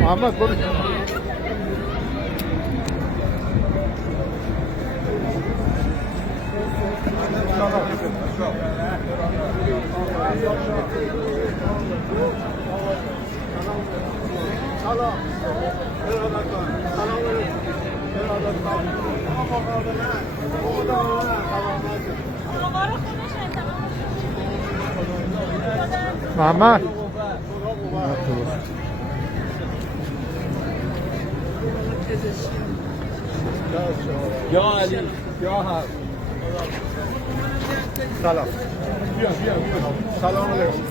محمد برو. محمد یا علی یا هر سلام. بیا سلام علیکم.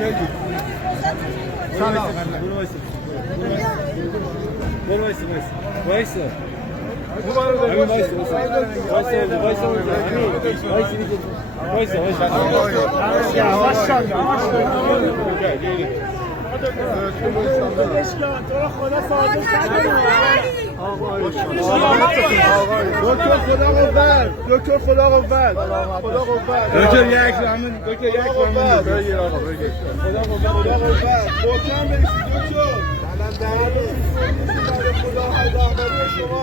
بگی سلام. برو وایسا دکتر خدا قوت. دکتر یک زمان دکتر یک زمان بگیر آقا بگیر. خدا قوت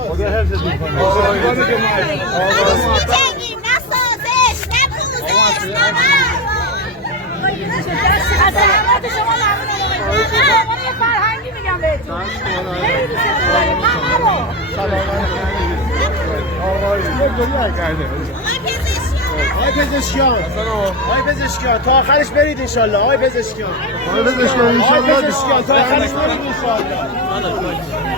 خدا حفظتون کنه. نمی‌جنگیم، نه سازش، نه پوزش، نه سلامت شما ممنون. یه فرهنگی میگم بهتون. خیلی دوستتون داریم. آقای پزشکیان تا آخرش برید انشالله. آقای پزشکیان تا آخرش برید انشالله.